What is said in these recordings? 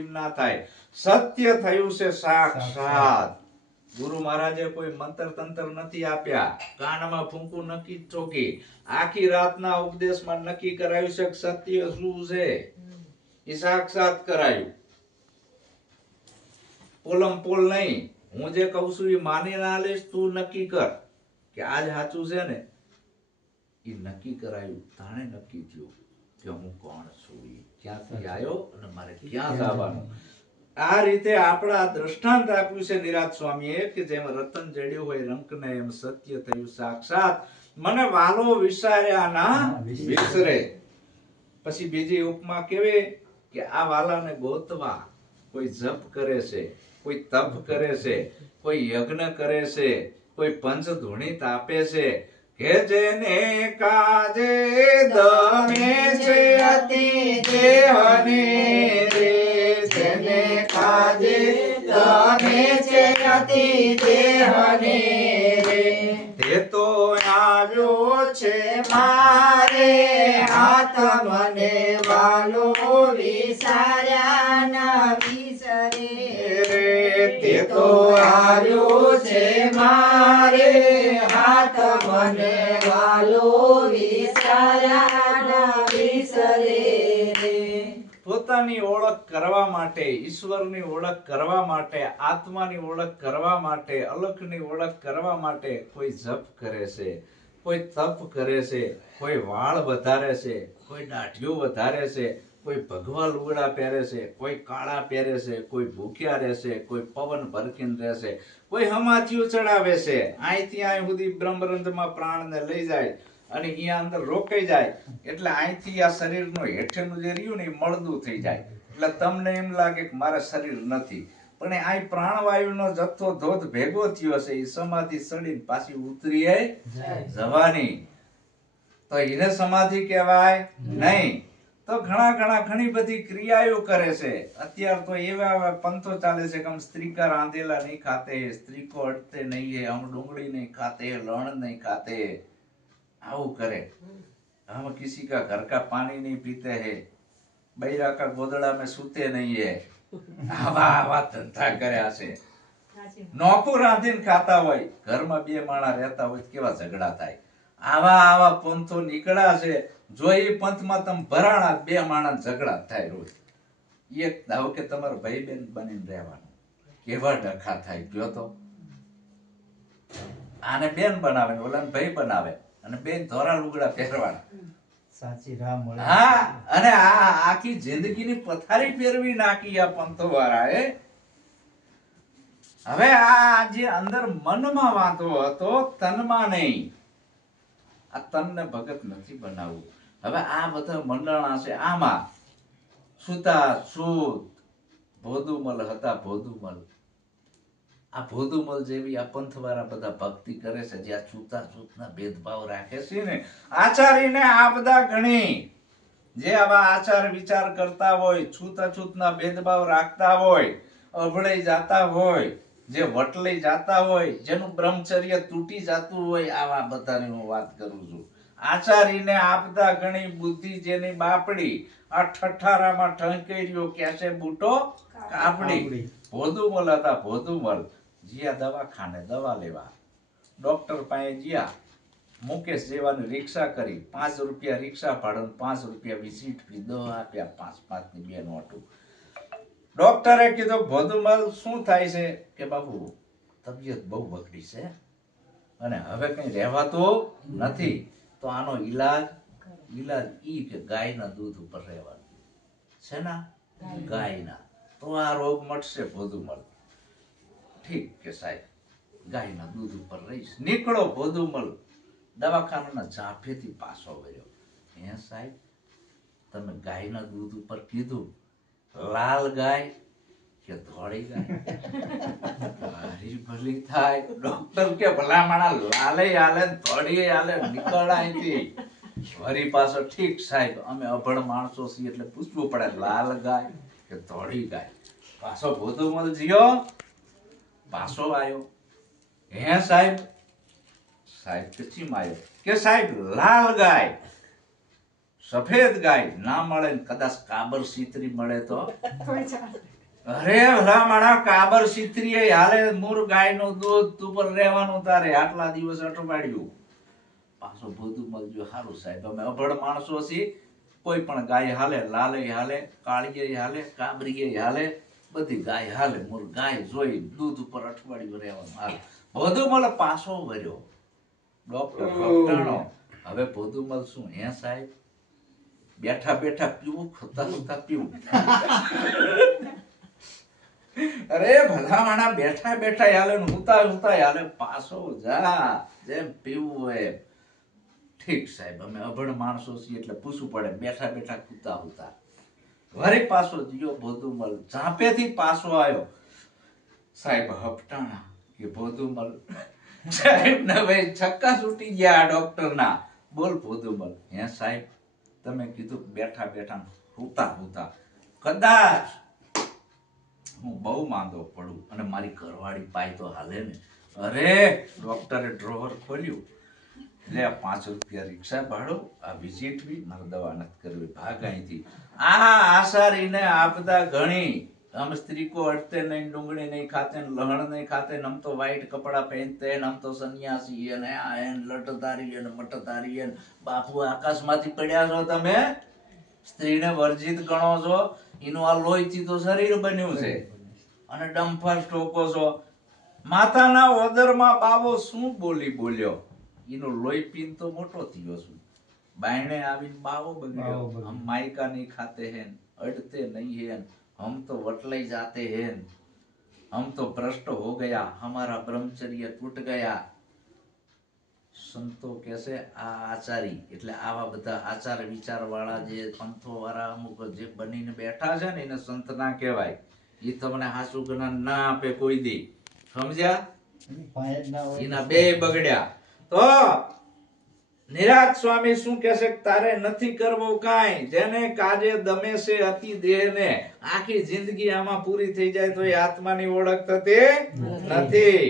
Gym ના થાય. સત્ય થયું છે સાક્ષાત. ગુરુ મહારાજે કોઈ મંત્ર તંત્ર નથી આપ્યા, કાનમાં ફૂંકું નક્કી ચોકી, આખી રાતના ઉપદેશમાં નક્કી કરાયું છે સત્ય શું છે એ સાક્ષાત કરાયું. પોલમ પોલ નહીં, હું જે કહું છું એ માની ના લઈશ, તું નક્કી કર કે આજ સાચું છે ને. એ નક્કી કરાયું, તાણે નક્કી થયું કે હું કોણ છું, ક્યાંથી આવ્યો અને મારે ક્યાં જવાનું. આ રીતે આપણા દ્રષ્ટાંત આપ્યું છે નિરાંત સ્વામીએ કે જેમ રતન જડ્યું હોય રંકને એમ સત્ય થયું સાક્ષાત. મને વાલો વિસાર્યા ના વિસરે. પછી બીજી ઉપમા કેવી કે આ વાલાને ગોતવા કોઈ જપ કરે છે, કોઈ તપ કરે છે, કોઈ યજ્ઞ કરે છે, કોઈ પંચ ધૂણી તાપે છે, કે જેને કાજે દમે છે અતિ દેહને રે, જેને કાજે દમે છે અતિ દેહને રે, તે તો આવ્યો છે મારે હાથ મને વાલો વિસાર્યા ના વિસરે રે, તે તો આવ્યો છે મારે હાથ મને વાલો વિસાર્યા ના વિસરે રે. પોતાની ઓળખ કરવા માટે, ઈશ્વરની ઓળખ કરવા માટે, આત્માની ઓળખ કરવા માટે, અલખની ઓળખ કરવા માટે કોઈ જપ કરે છે, કોઈ તપ કરે છે, કોઈ વાળ વધારે છે, કોઈ દાઢીઓ વધારે છે, કોઈ ભગવા લુગડા પહેરે છે, કોઈ કાળા પહેરે છે, કોઈ ભૂખ્યા રહેશે, કોઈ પવન ભરકીને રહેશે, કોઈ હમાથિયું ચડાવે છે, અહીંથી અહીં સુધી બ્રહ્મરંધમાં પ્રાણને લઈ જાય અને અહીંયા અંદર રોકાઈ જાય એટલે અહીંથી આ શરીરનું હેઠળનું જે રહ્યું ને એ મળદું થઈ જાય. એટલે તમને એમ લાગે કે મારા શરીર નથી, પણ આ પ્રાણવાયુનો જથ્થો ધોધ ભેગો થયો છે, એ સમાધિ સડીને પાછી ઉતરી જવાની, તો એને સમાધિ કહેવાય નહીં. તો ઘણી બધી ક્રિયાઓ કરે છે. અત્યારે તો એવા પંથો ચાલે છે કે હમ સ્ત્રી કા રાંધેલા નહીં ખાતે, સ્ત્રી કો અડતે નહીં હે, હમ ડુંગળી નહીં ખાતે, લણ નહીં ખાતે, આવું કરે. हम किसी का घर का पानी नहीं पीते हैं, बैरा का गोदड़ा में सूते नहीं है, આવા ધંધા કર્યા છે. નોકું રાંધીને ખાતા હોય, ઘરમાં બે માણા રહેતા હોય કેવા ઝઘડા થાય. આવા પંથો નીકળ્યા છે. જો એ પંથમાં તમે ભરાણા, બે માણા ઝઘડા થાય રોજ. એક ધાવ કે તમારો ભાઈ બેન બનીને રહેવાનું, કેવા ડખા થાય ગયો તો. આને બેન બનાવે, ઓલાને ભાઈ બનાવે, અને બેન ધોરા લુગડા પહેરવાના. સાચી રાહ મળે. હા, અને આ આખી જિંદગીની પથારી ફેરવી નાખી આ પંથો વાળાએ. હવે આ જે અંદર મનમાં વાંધો હતો, તનમાં નહીં. આ તનને ભગત નથી બનાવવું. હવે આ બધા મંડળા છે, આમાં સુતા સૂત ભોદુમલ હતા. ભોદુમલ, આ ભોદુમલ જેવી આ પંથવાળા બધા ભક્તિ કરે છે, જે આ છૂતાછૂતના ભેદભાવ રાખે છે ને. આચાર્યને આ બધા ગણી જે આવા આચાર વિચાર કરતા હોય, છૂતાછૂતના ભેદભાવ રાખતા હોય, અભળાઈ જાતા હોય, જે વટલાઈ જાતા હોય, જેનું બ્રહ્મચર્ય તૂટી જાતું હોય, આવા બધાની હું વાત કરું છું. આચાર્યને આપદા ગણી બુદ્ધિ જેની બાપડી, આ ઠઠારામાં ઠંકેર્યો કેસે બૂટો કાપડી. ભોદુમલ હતા. ભોદુમલ જીયા દવાખાને દવા લેવા, ડોક્ટર પાસે ગયા, મુકેશ જેવાની રિક્ષા કરી, 5 રૂપિયા રિક્ષા ભાડું, 5 રૂપિયા વિઝિટ ફી, દવા આપ્યા, 5 ની 2 નોટું. ડોક્ટરે કીધું ભોદુમલ શું થાય છે? કે બાબુ તબિયત બહુ બગડી છે અને હવે કઈ રહેવાતું નથી, તો આનો ઈલાજ ઈ કે ગાયના દૂધ ઉપર રહેવાનું છે ને, ગાયના, તો આ રોગ મટશે. ભોદુમલ ઠીક કે સાહેબ, ગાયના દૂધ ઉપર રહીશ. નીકળો ભોદુમલ દવાખાનાના ઝાંફેથી પાછો વળ્યો. હે સાહેબ, તમે ગાયના દૂધ ઉપર કીધું, લાલ ગાય કે ધોળી ગાય? તારી ભલી થાય. ડોક્ટર કે ભલા માણા લાલે આલે ધોળી આલે, નીકળ અહીંથી. વળી પાછો ઠીક સાહેબ, અમે અભણ માણસો છીએ એટલે પૂછવું પડે, લાલ ગાય કે ધોળી ગાય? પાછો ભોદુમલ જીયો પાછો આવ્યો. હે સાહેબ? સાહેબ કે ચીમ આવ્યો? કે સાહેબ લાલ ગાય. સફેદ ગાય ના મળે ને કદાચ કાબર સીતરી મળે તો અરે ભલામણા કાબર સીતરી એ હાલે મૂર ગાયનું દૂધ ઉપર રહેવાનું તારે આટલા દિવસ અઠવાડિયું પાછું બધું મળજો સારું સાહેબ અમે અભણ માણસો છીએ કોઈ પણ ગાય હાલે લાલે હાલે કાળીએ હાલે કાબરીએ હાલે બધી ગાય હાલે મૂર ગાય જોઈ દૂધ ઉપર અઠવાડિયું રહેવાનું હાલે બધું મળે પાછો વર્યો ડોક્ટર ફફડાણો હવે બધું મળશું હે સાહેબ બેઠા બેઠા પીવું ખોતા ખોતા પીવું અરે ભલામણા બેઠા બેઠા હાલે ને હુતા હુતા હાલે પાછો જા જેમ પીવું હોય ઠીક સાહેબ અમે અભણ માણસો છીએ એટલે પૂછવું પડે બેઠા બેઠા કૂતા હુતા વળી પાછો જીયો ભોદુમલ ઝાંપેથી પાછો આવ્યો સાહેબ હપટાણા કે ભોદુમલ સાહેબ ને ભાઈ છક્કા છૂટી ગયા ડોક્ટર ના બોલ ભોદુમલ હે સાહેબ તમે કીધું બેઠા બેઠા હુતા હુતા કદાચ હું બહુ માંદો પડું અને મારી ઘરવાળી પાય તો હાલે ને અરે ડોક્ટરે ડ્રોવર ખોલ્યું લે 5 રૂપિયા રિક્ષા ભાડો આ વિઝિટ બી મારે દવા નથી કરવી ભાગ અહીંથી આ આસારીને આપતા ઘણી हम स्त्री को अड़ते नहीं डूंगड़ी नहीं खाते लहण नहीं खाते हम तो वाइट कपड़ा पहनते हैं हम तो सन्यासी है ने आयन लटदारी है मटदारी है बापू आकाश माथी પડ્યા છો તમે સ્ત્રીને વર્જિત ગણો છો એનું આ લોહીથી તો શરીર બન્યું છે અને ડંફર ટોકો છો માતાના ઓદરમાં બાવો શું બોલી બોલ્યો એનો લોહી પીન તો મોટો થયો છું બાયણે આવીને બાવો બગડ્યો હમ માયકા નહીં ખાતે हैं अड़ते नहीं हैं हम तो वटलाई जाते हैं हम तो भ्रष्ट हो गया हमारा ब्रह्मचर्य टूट गया संतो कैसे आ आचारी એટલે આવા બધા આચાર વિચાર વાળા જે પંથો વાળા અમુક જે બનીને બેઠા છે ને એને સંત ના કહેવાય ઈ તમને હાસુ જ્ઞાન ના આપે કોઈ દી સમજ્યા એના બે બગડ્યા તો નિરાજ સ્વામી શું કહેશે તારે નથી કરવું કાઈ જેને કાજે દમે છે અતિ દેહને આખી જિંદગી આમાં પૂરી થઈ જાય તો એ આત્માની ઓળખ થતી નથી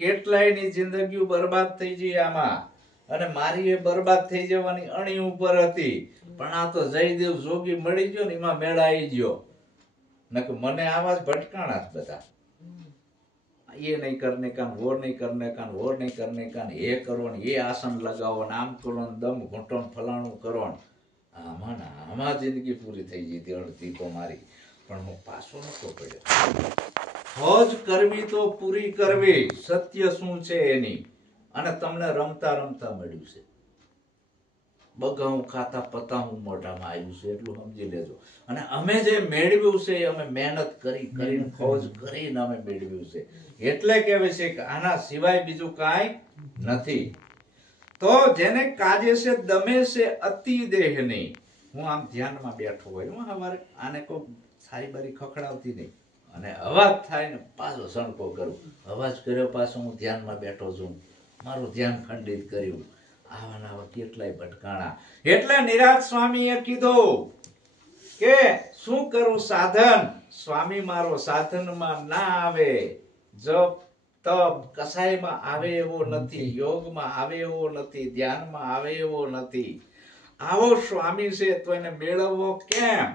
કેટલાયની જિંદગી બરબાદ થઈ ગઈ આમાં અને મારી એ બરબાદ થઈ જવાની અણી ઉપર હતી પણ આ તો જયદેવ જોગી મળી ગયો ને એમાં મેળા આવી ગયો નકે મને આવા જ ભટકાણા જ બધા ये नहीं करने का वो नहीं करने का वो नहीं करने का ये करो ने ये आसन लगाओ ने आम करो ने दम घूंटो ने फलाणું કરો ને આમાં જિંદગી પૂરી થઈ ગઈ હતી અડધી તો મારી પણ હું પાછો નતો પડ્યો ફોજ કરવી તો પૂરી કરવી સત્ય શું છે એની અને તમને રમતા રમતા મળ્યું છે બગાઉં ખાતા પતાઉં મોઢામાં આવ્યું છે એટલું સમજી લેજો અને અમે જે મેળવ્યું છે અમે મહેનત કરી કરીને ફોજ કરીને અમે મેળવ્યું છે એટલે કહેવાય છે કે આના સિવાય બીજું કાંઈ નથી તો જેને કાજે છે દમે છે અતિ દેહની હું આમ ધ્યાનમાં બેઠો હોય હું હવારે આને કોઈ સારી બારી ખખડાવતી નહીં અને અવાજ થાય ને પાછો સણકો કરું અવાજ કર્યો પાછો હું ધ્યાનમાં બેઠો છું મારું ધ્યાન ખંડિત કર્યું આવા કેટલાય ભટકાણા એટલે નિરાજ સ્વામીએ કીધું કે શું કરું સાધન સ્વામી મારો સાધનમાં ના આવે જપ તપ કસાયમાં આવે એવો નથી યોગમાં આવે એવો નથી ધ્યાનમાં આવે એવો નથી આવો સ્વામી છે તો એને મેળવવો કેમ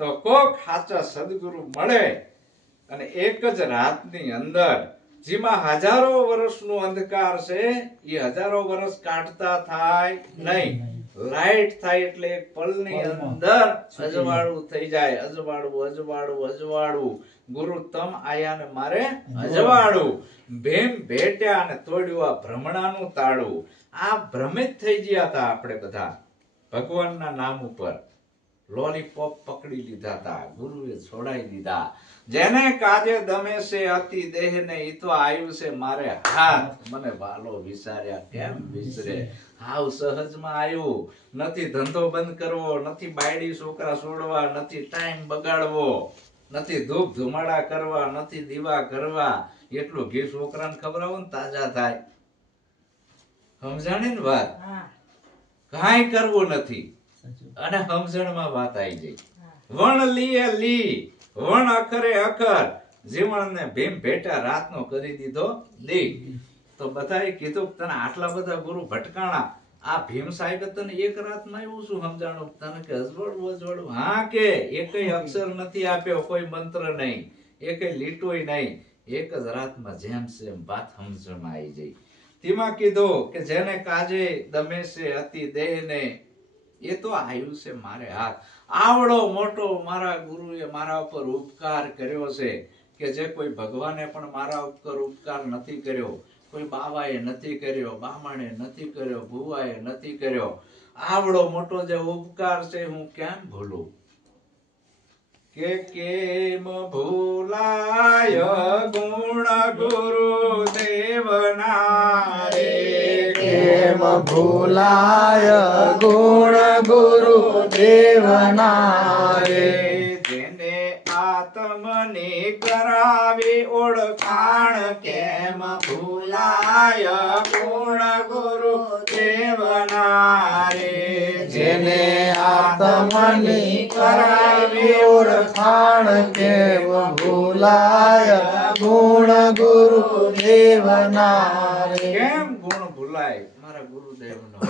તો કોક સાચા સદગુરુ મળે અને એક જ રાતની અંદર જેમાં હજારો વર્ષનો અંધકાર છે એ હજારો વર્ષ કાઢતા થાય નહીં લાઈટ થાય એટલે એક પલની અંદર અજવાળું થઈ જાય અજવાળું અજવાળું અજવાળું ગુરુ તમ આયા ને મારે અજવાળું ભેમ ભેટ્યા અને તોડ્યું આ ભ્રમણાનું તાળું આ ભ્રમિત થઈ ગયા હતા આપણે બધા ભગવાનના નામ ઉપર લોલીપોપ પકડી લીધા હતા ગુરુએ છોડાઈ દીધા જેને કાજે દમે છે અતિ દેહને ઈ તો આવ્યું છે મારે હાથ મને વાલો વિચાર્યા કેમ વિસરે હાવ સહજમાં આવ્યું નથી ધંધો બંધ કરવો નથી બાયડી છોકરા છોડવા નથી ટાઈમ બગાડવો નથી ધૂપ ધુમાડા કરવા નથી દીવા કરવા એટલું ઘી છોકરાને ખવડાવો ને તાજા થાય સમજાણી ને વાત કાંઈ કરવું નથી અને સમજણમાં વાત આવી ગઈ વણ લીએ લી વણ અખરે અખર જીવનને ભીમ ભેટા રાતનો કરી દીધો દી તો બધાએ કીધું તને આટલા બધા ગુરુ ભટકાણા આ ભીમ સાહેબ તને એક રાતમાં એવું શું સમજાણું તને કે અજવડું હા કે એકય અક્ષર નથી આપ્યો, કોઈ મંત્ર નહીં, એકય લીટોય નહીં, એક જ રાતમાં જેમ સેમ વાત સમજણમાં આવી જઈ. તેમાં કીધું કે જેને કાજે દમે છે અતિ દેહને એ તો આવ્યું છે મારે હાથ. આવડો મોટો મારા ગુરુએ મારા ઉપર ઉપકાર કર્યો છે કે જે કોઈ ભગવાને પણ મારા ઉપર ઉપકાર નથી કર્યો, કોઈ બાવાએ નથી કર્યો, બામણે નથી કર્યો, ભુવાએ નથી કર્યો. આવડો મોટો જે ઉપકાર છે હું કેમ ભૂલું? કે કેમ ભૂલાય ગુણ ગુરુદેવના રે, કેમ ભૂલાય ગુણ ગુરુદેવના રે. જેને આત્મની કરાવી ઓળખાણ કેમ ભૂલાય ગુણ ગુરુદેવના રે. જેને આત્મની કરાવી ઓળખાણ કેમ ભૂલાય ગુણ ગુરુદેવના રે. કેમ ગુણ ભૂલાય મારા ગુરુદેવનો?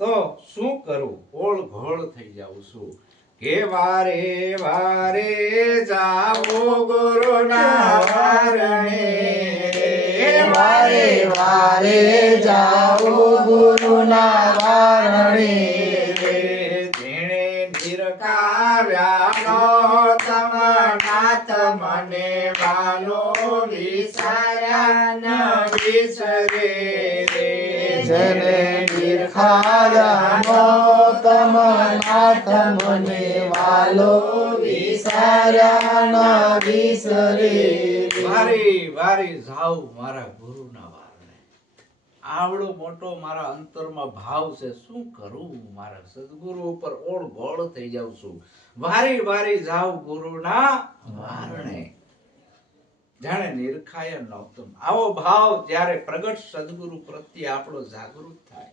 તો શું કરું? ઓળઘોળ થઈ જાઉં છું કે વારે વારે જાવો ગુરુના વારણે, વારે વારે જાઓ ગુરુના વારણે. જેણે નિરખાવ્યાનો તમનાથ મને વાલો વિસાર્યા ન વિસરે રે. જેને નિરખાયાનો તમ નાથ મને વાલો વિસાર્યા ન વિસરે. વારી વારી જાઉં મારા ગુરુના વારણે. આવડો મોટો મારા અંતરમાં ભાવ છે, શું કરું? મારા સદગુરુ ઉપર ઓળઘોળ થઈ જાઉં છું. વારી વારી જાઉં ગુરુના વારણે. જાણે નિરખાય નૌતમ. આવો ભાવ જ્યારે પ્રગટ સદગુરુ પ્રત્યે આપણો જાગૃત થાય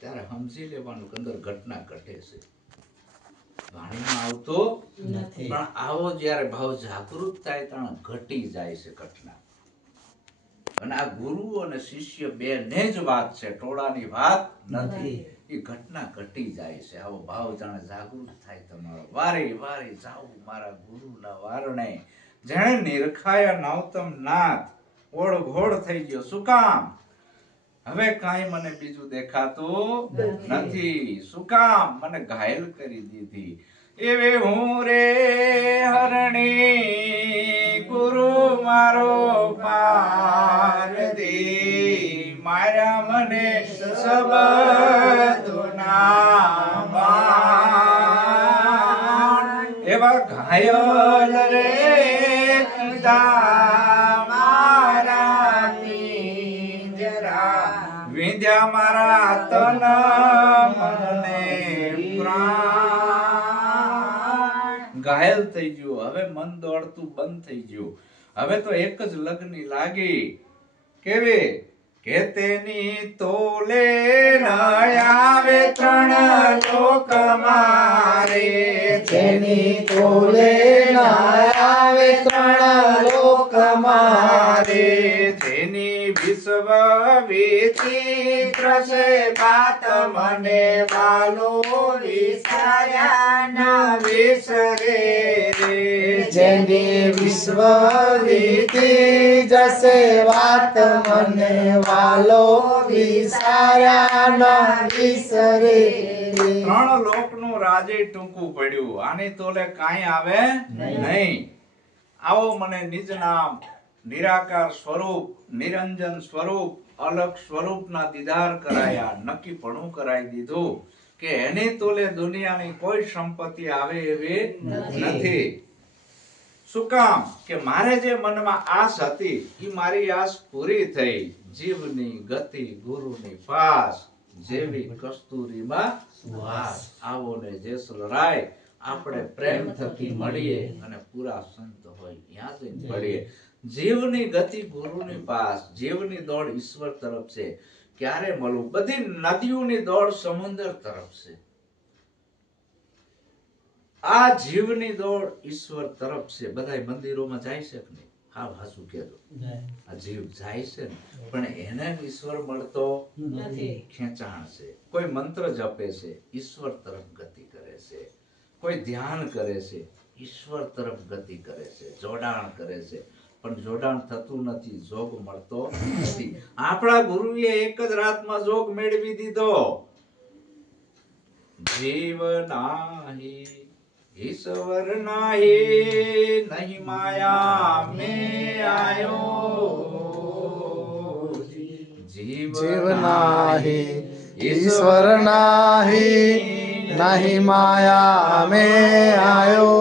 ત્યારે સમજી લેવાનું અંદર ઘટના ઘટે છે. વાણીમાં આવતો નથી. પણ આવો જ્યારે ભાવ જાગૃત થાય ત્યારે ઘટી જાય છે ઘટના. અને આ ગુરુ અને શિષ્ય બે ને જ વાત છે, ટોળાની વાત નથી. એ ઘટના ઘટી જાય છે. આવો ભાવ જાણે જાગૃત થાય તમારો. વારે વારે જાઉં મારા ગુરુના વારણે. જેણે નિરખાયા નૌતમ નાથ ઓળઘોળ થઈ ગયો. શું કામ? હવે કાંઈ મને બીજું દેખાતું નથી. શું કામ? મને ઘાયલ કરી દીધી. એવે હું રે હરણી ગુરુ મારો પાર દે, માર્યા મને સબદુના બાણ. એવા ઘાયલ રે કીધા મારા પિંજરા, વિંધ્યા મારા તન મનને પ્રાણ. ઘાયલ થઈ ગયો. હવે મન દોડતું બંધ થઈ ગયું. હવે તો એક જ લગ્ની લાગી. કેવી કે તેની તોલે ન આવે ત્રણ લોક મારે. તેની તોલે ના આવે ત્રણ લોક મારે. તેની વિશ્વ વિચિત્ર છે બાત મને વાલો વિસાર્યા ન વિસરે રે. જેની વિશ્વ વીતી જશે વાત મને વાલો વિસાર્યા ન વિસરે. ત્રણ લોકનું રાજે ટૂંકું પડ્યું. આની તોલે કાંઈ આવે નહીં. આવો મને નિજ નામ નિરાકાર સ્વરૂપ, નિરંજન સ્વરૂપ, અલગ સ્વરૂપના દીદાર કરાયા. નક્કીપણું કરાવી દીધું કે એની તોલે દુનિયાની કોઈ સંપત્તિ આવે એવી નથી. શું કામ? કે મારે જે મનમાં આસ હતી એ મારી આસ પૂરી થઈ. જીવની ગતિ ગુરુની પાસ, જેવી કસ્તુરીમાં વાસ. આવો ને જેસલરાય આપણે પ્રેમ થકી મળીએ અને પૂરા સંત હોય ત્યાં જઈને મળીએ. જીવની ગતિ ગુરુની પાસ. જીવની દોડ ઈશ્વર તરફ છે. ક્યારે મળવું? બધી નદીઓની દોડ સમુદ્ર તરફ છે. આ જીવની દોડ ઈશ્વર તરફ છે. બધાય મંદિરોમાં જાય છે કે નહીં? હા હાસુ કહેજો. આ જીવ જાય છે ને પણ એને ઈશ્વર મળતો ખેંચાણ છે. કોઈ મંત્ર જપે છે, ઈશ્વર તરફ ગતિ કરે છે. કોઈ ધ્યાન કરે છે, ઈશ્વર તરફ ગતિ કરે છે, જોડાણ કરે છે, પણ જોડાણ થતું નથી, જોગ મળતો નથી. આપણા ગુરુએ એક જ રાતમાં જોગ મેળવી દીધો. જીવ નાહી ઈશ્વર નાહી, નહીં માયા મેં આયો. જીવ નાહી ઈશ્વર નાહી, નહીં માયા में आयो.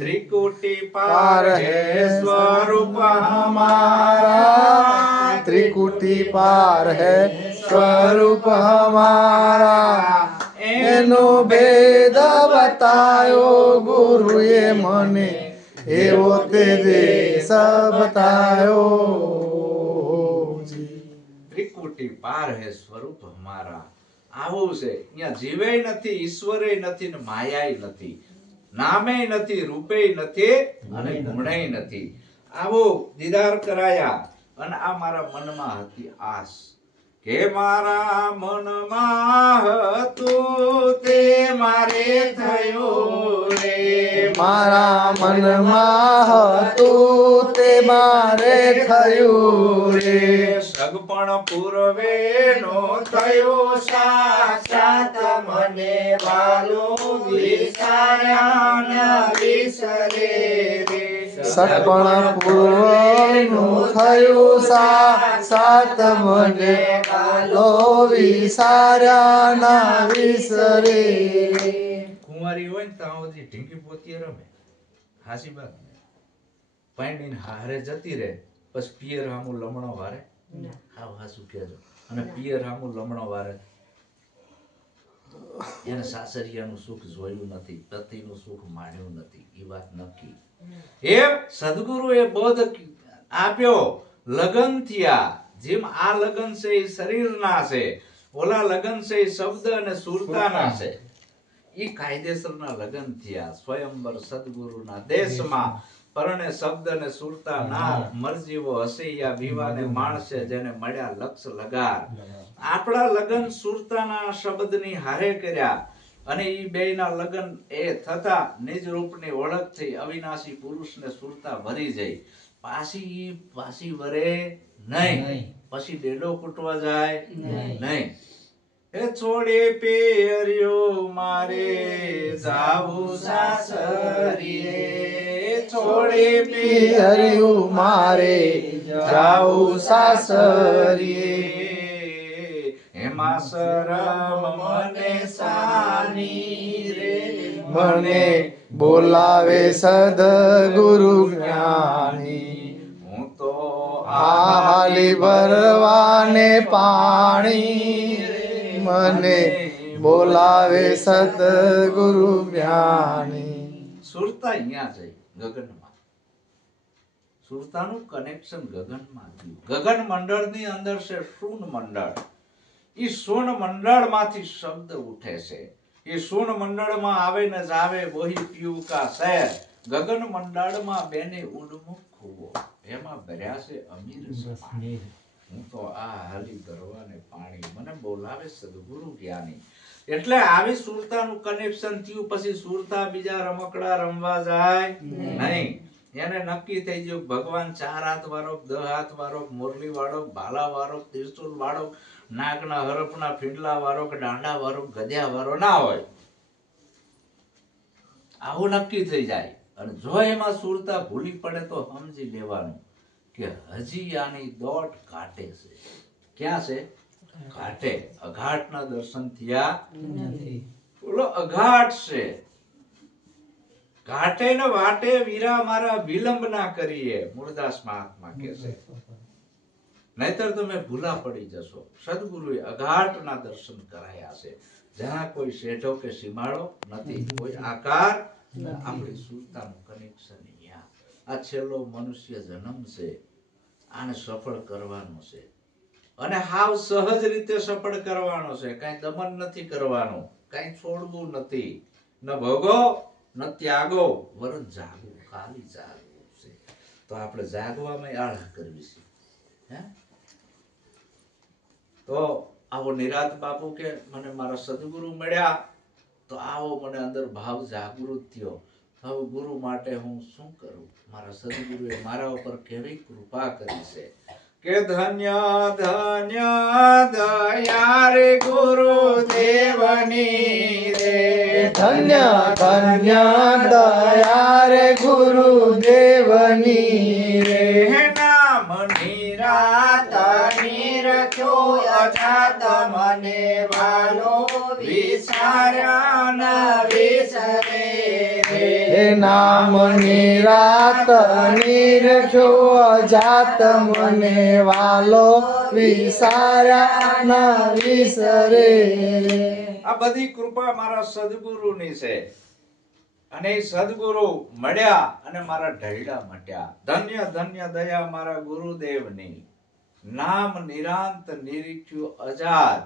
त्रिकुटी पार है स्वरूप हमारा, त्रिकुटी पार है स्वरूप हमारा. एनो भेद बतायो गुरुए मने, एवो ते देश बतायो. ત્રિકુટી પાર હે સ્વરૂપ હમારા. આવું છે અહીંયા જીવે નથી, ઈશ્વરે નથી ને માયાય નથી, નામે નથી, રૂપે નથી અને ગુણે નથી. આવો દીદાર કરાયા. અને આ મારા મનમાં હતી આસ કે મારા મનમાં હતું તે મારે થયું રે. મારા મનમાં હતું તે મારે થયું રે. સગપણ પૂર્વે નો થયો સાક્ષાત, મને વાલો વિસાર્યા ન વિસરે રે. સગપણ પૂર્વનું થયું સાક્ષાત, મને વાલો વિસાર્યા ના વિસરે. કુંવારી હોય ને ત્યાં સુધી ઢીંકી પોતી રમે, હાસી વાત ને. પાણીને હારે જતી રહે પછી પિયર હામું લમણો વારે. હાવ હાસુ કહેજો. અને પિયર હામું લમણો વારે એને સાસરિયાનું સુખ જોયું નથી, પતિનું સુખ માણ્યું નથી. એ વાત નક્કી. એમ સદગુરુએ બોધ આપ્યો. લગન થયા. જેમ આ લગન છે એ શરીરના છે, ઓલા લગન છે એ શબ્દ અને સુરતાના છે. ઈ કાયદેસરના લગન થયા સ્વયંવર સદગુરુના દેશમાં. પરણે શબ્દ ને સુરતા નાર, મરજીવો હસૈયા વિવાને માણસે, જેને મળ્યા લક્ષ લગાર. આપણા લગન સુરતાના શબ્દની હારે કર્યા. અને ઈ બેયના લગન એ થતા નિજ રૂપની ઓળખ થઈ. અવિનાશી પુરુષને સુરતા ભરી જઈ. પાછી વરે નહીં. પછી ડેડો કૂટવા જાય નહીં. એ છોડે પેર્યો મારે જાવું સાસરીએ. છોડે પિયર્યું મારે જાવું સાસરીએ. એમાં શરમ મને સાની રે. મને બોલાવે સદગુરુ જ્ઞાની. હું તો હાલી ભરવાને પાણી, મને બોલાવે સદગુરુ જ્ઞાની. સુરતા અહીંયા છે ગગનમાં. સુરતાનું કનેક્શન ગગનમાં થયું. ગગન મંડળની અંદર છે શૂન મંડળ. ઈ શૂન મંડળમાંથી શબ્દ ઉઠે છે. એ શૂન મંડળમાં આવે ને જાવે વહી પીવું કા શહેર. ગગન મંડળમાં બેને ઉન્મુખ ખૂવો, એમાં ભર્યા છે અમીર સમાન. હું તો આ હાલી ગરવાને પાણી, મને બોલાવે સદગુરુ જ્ઞાની. એટલે આવી સુરતાનું કનેક્શન થયું. પછી સુરતા બીજા રમકડા રમવા જાય નહીં. એને નક્કી થઈ ગયું ભગવાન 4 હાથ વાળો, 10 હાથ વાળો, મોરલી વાળો, ભાલા વાળો, ત્રિશુલ વાળો, નાગના હરફના ફીંડલા વાળો કે દાંડા વાળો, ગધ્યા વાળો ના હોય. આવું નક્કી થઈ જાય. અને જો એમાં સુરતા ભૂલી પડે તો સમજી લેવાનું કે હજી આની દોટ કાટે છે. ક્યાં છે? ઘાટે. અઘાટના દર્શન થયા નથી. બોલો અઘાટ છે. ઘાટે ને વાટે વીરા મારા વિલંબ ના કરીએ, મૂળદાસ મહાત્મા કહે છે. નહીતર તમે ભૂલા પડી જશો. સદગુરુએ અઘાટના દર્શન કરાયા છે. જ્યાં કોઈ શેઢો કે સીમાડો નથી, કોઈ આકાર. આપણી સુરતાનું કનેક્શન અહીંયા. આ છેલ્લો મનુષ્ય જન્મ છે. આને સફળ કરવાનો છે. અને હાવ સહજ રીતે સફળ કરવાનો છે. કઈ દમન નથી કરવાનું, કઈ છોડવું નથી. ન ભોગો ન ત્યાગો, વરન જાગો, ખાલી જાગો. તો આપણે જાગવામાં આળહ કરવી છે. હે તો આવો નિરાત બાપુ કે મને મારા સદગુરુ મળ્યા તો આવો મને અંદર ભાવ જાગૃત થયો. હવે ગુરુ માટે હું શું કરું? મારા સદગુરુએ મારા ઉપર કેવી કૃપા કરી છે કે ધન્ય ધન્ય દયા રે ગુરુદેવની રે. ધન્ય ધન્ય દયા રે ગુરુદેવની રે. નામ નિરાત નિરખ્યો અજાત મને વાલો વિચાર્યા ન વિસરે રે. હે નામ નિરાત નિરખ્યો અજાત મને વાલો વિસાર્યા ન વિસરે રે. આ બધી કૃપા મારા સદગુરુની છે અને એ સદગુરુ મળ્યા અને મારા ઢૈડા મટ્યા. ધન્ય ધન્ય દયા મારા ગુરુદેવની. નામ નિરાંત નિરીખ્યું અજાત.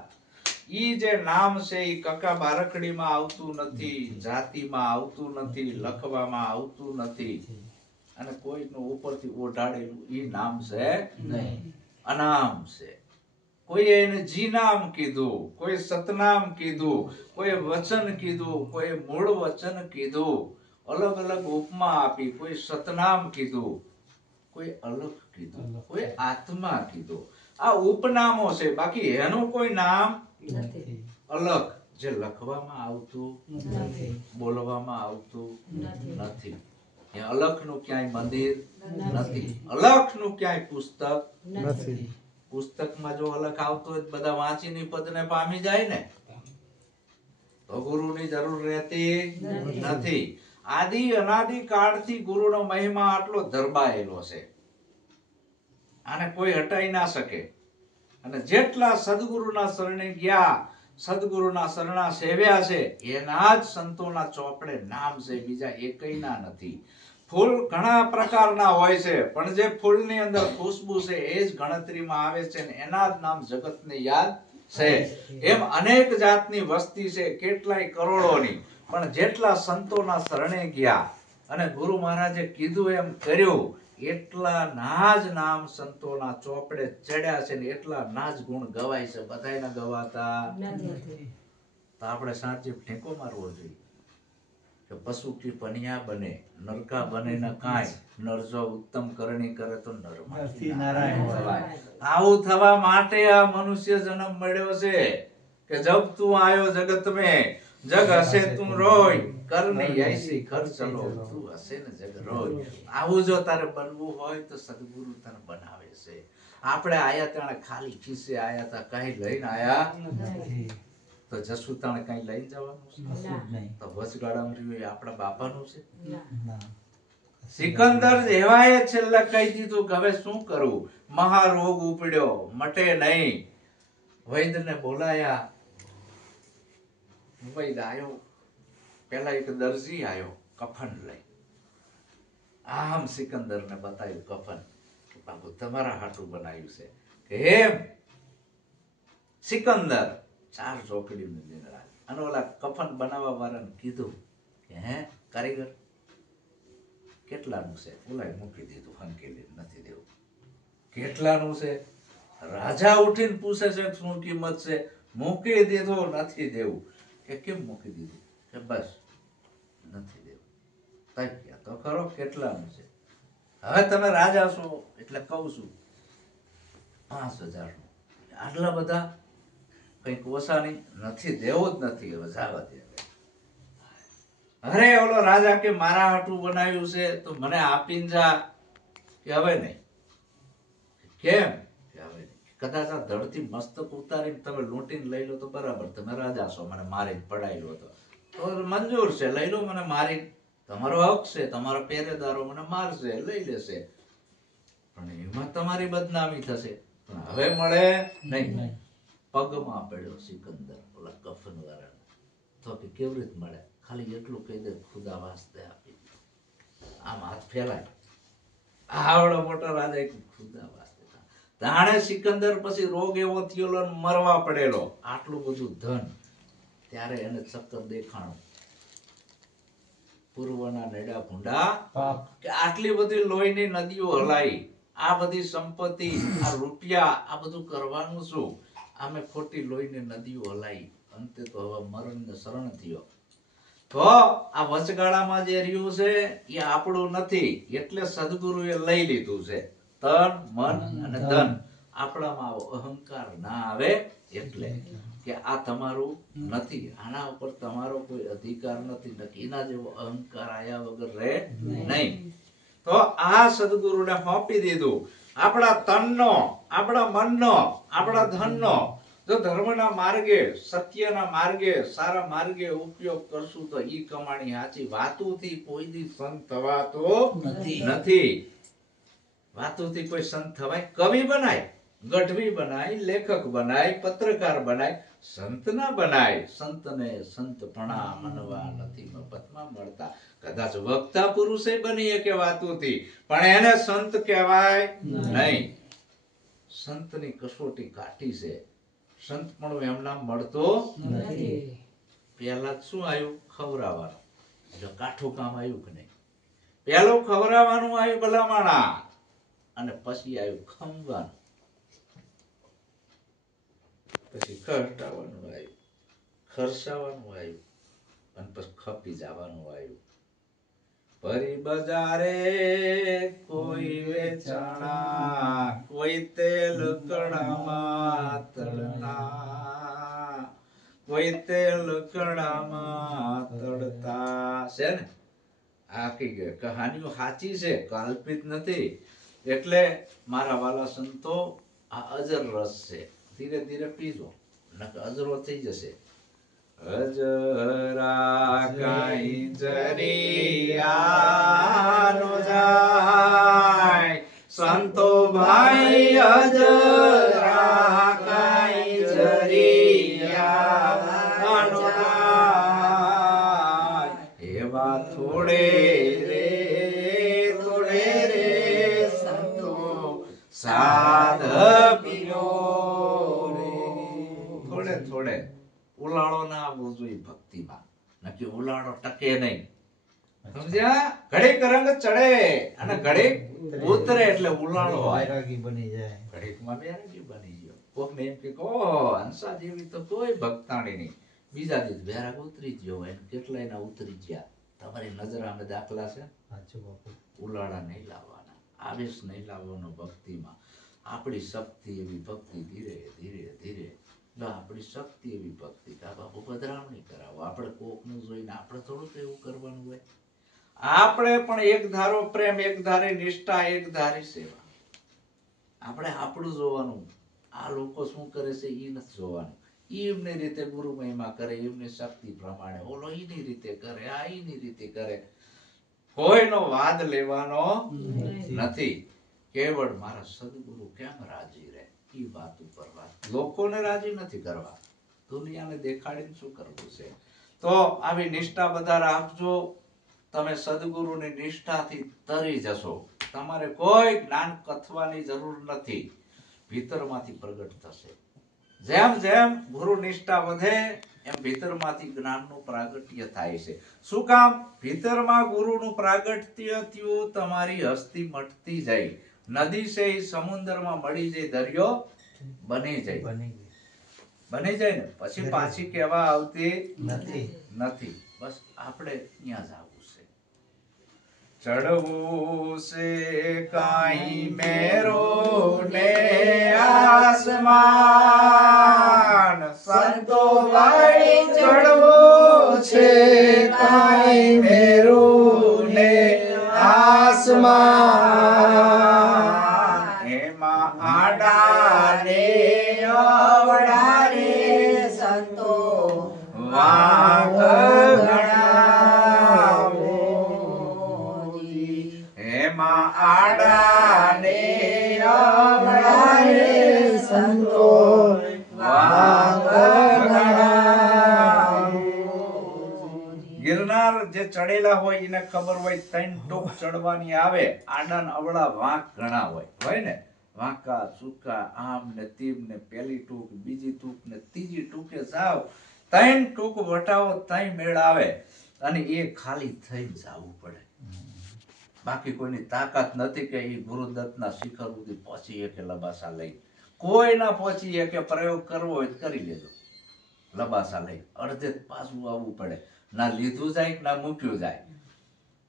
ઈ જે નામ છે ઈ કકા બારકડીમાં આવતું નથી, જાતિમાં આવતું નથી, લખવામાં આવતું નથી અને કોઈનું ઉપરથી ઓઢાડેલું ઈ નામ છે નહીં, અનામ છે. કોઈ એને જી નામ કીધું, કોઈ સતનામ કીધું, કોઈ વચન કીધું, કોઈ મૂળ વચન કીધું, અલગ અલગ ઉપમા આપી. કોઈ સતનામ કીધું, કોઈ અલગ કીધું, કોઈ આત્મા કીધું. આ ઉપનામો છે, બાકી એનું કોઈ નામ અલગ જે લખવામાં આવતું નથી, બોલવામાં આવતું નથી. અલખ નું ક્યાંય મંદિર નથી, અલખ નું ક્યાંય પુસ્તક નથી. પુસ્તકમાં જો અલખ આવતો હોય બધા વાંચીને પદને પામી જાય ને તો ગુરુની જરૂર રહેતી નથી. આદિ અનાદિ કાળથી ગુરુનો મહિમા આટલો ધરબાયેલો છે, આને કોઈ હટાઈ ના શકે. અને જેટલા સદગુરુના શરણે ગયા, સદગુરુના શરણા સેવ્યા છે, એના જ સંતોના ચોપડે નામ છે, બીજા એકયના નથી. ફૂલ ઘણા પ્રકારના હોય છે, પણ જે ફૂલની અંદર ખુશ્બુ છે એ જ ગણતરીમાં આવે છે ને એના જ નામ જગતને યાદ છે. એમ અનેક જાતની વસ્તી છે, કેટલાય કરોડોની, પણ જેટલા સંતોના શરણે ગયા અને ગુરુ મહારાજે કીધું એમ કર્યું એટલા ના જ નામ સંતોના ચોપડે ચડ્યા છે ને એટલા ના જ ગુણ ગવાય છે, બધાયના ગવાતા નથી. તો આપણે સાચે ઠેકો મારવો જોઈએ કે પશુ કી પનિયા બને નરકા બને ન કાંઈ, નર જો ઉત્તમ કરણી કરે તો નરમાંથી નારાયણ થવાય. આવું થવા માટે આ મનુષ્ય જન્મ મળ્યો છે કે જબ તું આયો જગત में જગ હસે તું રોય, કરની ऐसी કર ચલો તું હસે ને જગ રોય. આવું જો તારે બનવું હોય તો સદગુરુ તને બનાવે છે. આપણે આયા ત્યાં ખાલી ખિસ્સે આયા તા, કઈ લઈને આયા નથી. તો જસુ તાણે કઈ લઈ જવાનું છે? તો વચગાડામાં રહ્યું એ આપણા બાપાનું છે. સિકંદર જેવાએ છેલ્લે કહી દીધું કે હવે શું કરું, મહારોગ ઉપડ્યો, મટે નહીં. વૈદ્યને બોલાયા. વૈદ્ય આયો, પેલા એક દરજી આયો કફન લઈ. આમ સિકંદરને બતાવ્યું કફન, બાપુ તમારા હાટું બનાવ્યું છે. કે એમ સિકંદર 4 ચોકડી અને ઓલા કફન બનાવવા વાળાને કીધું કે હે કારીગર કેટલાનું છે? ઓલાએ મૂકી દીધું, હંકેલી નથી દેવું. કેટલાનું છે? રાજા ઉઠીને પૂછે છે શું કિંમત છે? મૂકી દીધું, નથી દેવું. કે કેમ મૂકી દીધું? કે બસ નથી દેવું. તઈ તો ખરો કેટલાનું છે? હવે તમે રાજા છો એટલે કહું છું 5000 નું. આટલા બધા કઈક ઓછા નહીં, નથી દેવું જ નથી. હવે જવા દે. અરે ઓલો રાજા કે મારા હાટું બનાવ્યું છે તો મને આપીને જા. કે હવે નહીં. કેમ? કે હવે નહીં. કદાચ આ ધડથી મસ્તક ઉતારીને તમે લૂંટીને લઈ લો તો બરાબર, તમે રાજા છો, મને મારીને પડાવી લો તો મંજૂર છે, લઈ લો મને મારી, તમારો હક છે, તમારા પહેરેદારો મને મારશે, લઈ લેશે, પણ એમાં તમારી બદનામી થશે. પણ હવે મળે નહીં. પગમાં પડ્યો સિકંદર ઓલા કફન વાળા. તો કે કેવી રીતે મળે? ખાલી એટલું કહી દે ખુદા વાસ્તે આપી. આમ હાથ ફેલાય. આવડો મોટો રાજા ખુદા વાસ્તે. તાણે સિકંદર પછી રોગ એવો થયેલો મરવા પડેલો. આટલું બધું ધન ત્યારે એને ચક્કર દેખાણું પૂર્વના નેડા ભૂંડા પાપ કે આટલી બધી લોહીની નદીઓ હલાઈ, આ બધી સંપત્તિ, આ રૂપિયા, આ બધું કરવાનું શું? આમે ખોટી લોહીની નદીઓ હલાઈ, અંતે તો હવે મરણને શરણ થયો. તો આ વચગાળામાં જે રહ્યું છે એ આપણું નથી, એટલે સદગુરુએ લઈ લીધું છે. તન, મન અને ધન. આપણામાં આવો અહંકાર ના આવે એટલે કે આ તમારું નથી, આના ઉપર તમારો કોઈ અધિકાર નથી, એના જેવો અહંકાર આયા વગર રહે નહીં. તો આ સદગુરુને સોંપી દીધું. આપણા તનનો, આપણા મનનો, આપણા ધનનો જો ધર્મના માર્ગે, સત્યના માર્ગે, સારા માર્ગે ઉપયોગ કરશું તો ઈ કમાણી સાચી. વાતુથી કોઈ દી સંત થવાતો નથી. વાતુથી કોઈ સંત થવાય? કવિ બનાય, ગઢવી બનાય, લેખક બનાય, પત્રકાર બનાય, સંત ના બનાય. સંતને સંતપણા મનવા નથી મફતમાં મળતા. કદાચ વક્તા પુરુષે બની કે વાતુથી, પણ એને સંત કહેવાય નહીં. સંતની કસોટી કાઠી છે. સંત પણ એમના મળતો નથી. પહેલા શું આવ્યું? ખવરાવાનું. જો કાઠું કામ આવ્યું કે નહીં? પહેલું ખવરાવાનું આવ્યું ભલામણા, અને પછી આવ્યું ખમવાનું, પછી ખર્ચાવાનું આવ્યું, ખર્ચાવાનું આવ્યું, અને પછી ખપી જવાનું આવ્યું. ભરી બજારે કોઈ વેચાણા, કોઈ તેલ કડામાં તળતા, કોઈ તેલ કડામાં તળતા. છે ને આ કહાનીઓ સાચી છે, કાલ્પિત નથી. એટલે મારા વાલા સંતો, આ અજર રસ છે. ધીરે ધીરે પીજો, નકર અજરો થઈ જશે. અજરા કાઈ જરિયાનો જાય, સંતો ભાઈ અજરા કાઈ જરિયાનો જાય. એવા થોડે રે સંતો સાધ પીરો રે. થોડે થોડે ઉલાળો ના આવવો જોઈએ ભક્તિમાં, નક્કી ઉલાળો ટકે નહીં. સમજ્યા? ઘડીક રંગ ચડે અને ઘડીક ઉતરે એટલે ઉલાળો હોય. વૈરાગી બની જાય. ઘડીકમાં વૈરાગી બની ગયો. કોકને એમ કે હંસા જેવી તો કોઈ ભક્તાણી નહીં, બીજા દિવસ વૈરાગ ઉતરી ગયો હોય. કેટલાય ના ઉતરી ગયા. તમારી નજર આમે દાખલા છે. સાચું બાપુ. ઉલાળા નહીં લાવવાના, આવેશ નહીં લાવવાનો ભક્તિમાં. આપણી શક્તિ એવી ભક્તિ ધીરે ધીરે ધીરે. જો આપણી શક્તિ એવી ભક્તિ કે બાપુ પધરામણી કરાવો. આપણે કોકનું જોઈને આપણે થોડુંક એવું કરવાનું હોય. આપણે પણ એક ધારો પ્રેમ, એક ધારી નિષ્ઠા, એક ધારી સેવા. આપણે આપણું જોવાનું. આ લોકો શું કરે છે એ નથી જોવાનું. એમની રીતે ગુરુ મહિમા કરે, એમની શક્તિ પ્રમાણે. ઓલો એની રીતે કરે, આ એની રીતે કરે. કોઈનો વાદ લેવાનો નથી. કેવળ મારા સદગુરુ કેમ રાજી રહે એ વાત ઉપર વાત. લોકોને રાજી નથી કરવા, દુનિયાને દેખાડીને શું કરવું છે. તો આવી નિષ્ઠા બધા રાખજો. તમે સદગુરુની નિષ્ઠાથી તરી જશો. તમારે કોઈ જ્ઞાન કથવાની જરૂર નથી, ભીતરમાંથી પ્રગટ થશે. જેમ જેમ ગુરુ નિષ્ઠા વધે એમ ભીતરમાંથી જ્ઞાનનું પ્રાગટ્ય થાય છે. શું કામ? ભીતરમાં ગુરુનું પ્રાગટ્ય થયું, તમારી હસ્તી મટતી જાય. નદી છે એ સમુદ્રમાં મળી જાય, દરિયો બની જાય. બની જાય ને પછી પાછી કહેવા આવતી નથી. બસ આપણે ત્યાં જ આવવું છે. ચડવું છે કાઈ મેરો ને આસમાન, સંતો ભાઈ ચડવું છે કાઈ મેરો ને આસમાન. એમાં આડા ને અવળા રે સંતો વાંક ગણાવો. એમાં આડા ને અવળા રે સંતો વાંક ગણાવો. ગિરનાર જે ચડેલા હોય એને ખબર હોય ત્રણ ટોક ચડવાની આવે. આડા ને અવળા વાંક ઘણા હોય ને. વાંકા સુકા આમ ને તેમ ને પેલી ટૂક, બીજી ટૂક ને ત્રીજી ટૂકે જાવ. ત્રણ ટૂક વટાવો તઈ મેળ આવે. અને એ ખાલી થઈ જવું પડે. બાકી કોઈની તાકાત નથી કે એ ગુરુદત્તના શિખર સુધી પહોંચી શકે લબાસા લઈ. કોઈ ના પહોંચી શકે. પ્રયોગ કરવો હોય તો કરી લેજો. લબાસા લઈ અડધે પાછું આવવું પડે. ના લીધું જાય ના મૂક્યું જાય.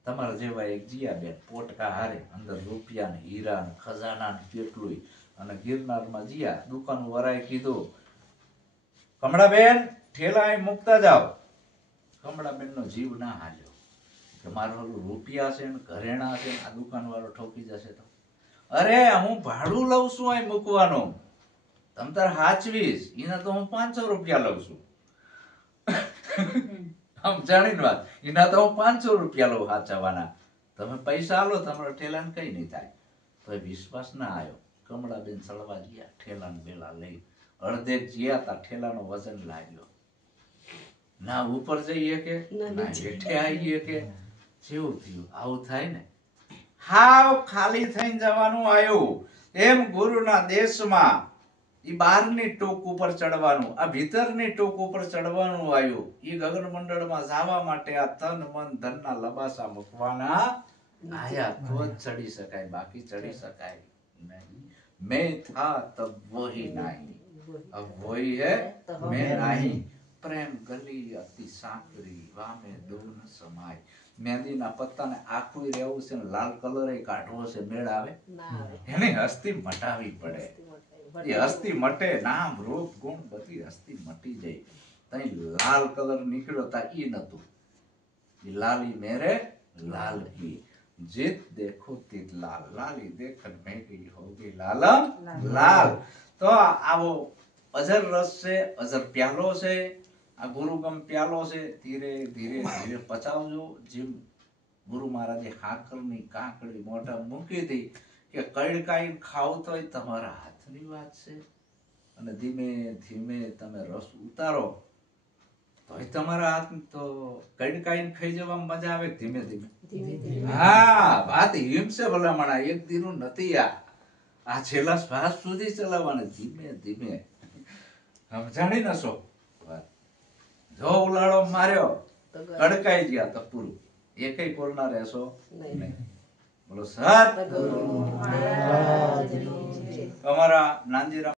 તમારા જેવા એક જીયાબેન પોટકા હારે અંદર રૂપિયા ને હીરા ને ખજાના ને કેટલું, અને ગિરનારમાં જીયા દુકાન વરાય કીધું, કમળાબેન ઠેલા અહીં મૂકતા જાઓ. કમળાબેન નો જીવ ના હાલ્યો કે મારો રૂપિયા છે ને ઘરેણા છે, આ દુકાન વાળો ઠોકી જશે તો. અરે હું ભાડું લઉં છું અહીં મૂકવાનું, તમ તાર હાચવીશ. એના તો હું 500 રૂપિયા લઉં છું. આમ જાણીને વાત, એના તો હું 500 રૂપિયા લઉં હાચવવાના. તમે પૈસા આલો, તમારા ઠેલાને કઈ નહીં થાય. તો વિશ્વાસ ના આવ્યો. કમળાબેન ચડવા ગયા, ઠેલાને બેલા લઈ અડધે ગયા તા ઠેલાનો વજન લાગ્યો. ના ઉપર જઈએ કે ના હેઠે આવીએ કે. જેવું થયું આવું થાય ને. હાવ ખાલી થઈને જવાનું આવ્યું. એમ ગુરુના દેશમાં ઈ બહારની ટોક ઉપર ચડવાનું, આ ભીતરની ટોક ઉપર ચડવાનું આવ્યું. ઈ ગગન મંડળમાં જવા માટે આ તન મન ધનના લબાસા મૂકવાના આયા તો જ ચડી શકાય, બાકી ચડી શકાય નહીં. મેં થા તબ વહી નહીં, અબ વહી હે મેં નહીં. પ્રેમ ગલી અતિ સાંકરી, વામે દૂન સમાય. મહેંદીના પત્તાને આખું રહેવું છે ને લાલ કલર એ કાઢવો છે, મેળ આવે? એની હસ્તી મટાવી પડે. એ હસ્તી મટે, નામ રૂપ ગુણ બધી હસ્તી મટી જાય. તઈ લાલ કલર નીકળ્યો તા ઈ નતું. ઈ લાલી મેરે લાલ કી, જીત દેખો તીત લાલ, લાલી દેખન મેં ગઈ હો ગઈ લાલમ લાલ. તો આવો અજર રસ છે, અજર પ્યાલો છે, આ ગુરુગમ પ્યાલો છે. ધીરે ધીરે ધીરે પચાવજો. જેમ ગુરુ મહારાજે હાકરની કાંકડી મોઢા મૂકી હતી કે કડકાઈ ખાવ તોય તમારા હાથની વાત છે, અને ધીમે ધીમે તમે રસ ઉતારો તોય તમારા હાથ. તો કડકાઈ ખાઈ જવામાં મજા આવે ધીમે ધીમે. હા, વાત હિમ છે ભલામણા, એક દીનું નથી. આ છેલ્લા શ્વાસ સુધી ચલાવવાને ધીમે ધીમે. સમજાણી નશો વાત. જો ઉલાળો માર્યો કડકાઈ ગયા તો પૂરું, એકઈ કોરના રહેશો નહીં. બોલો સર. અમારા નાનજીરામ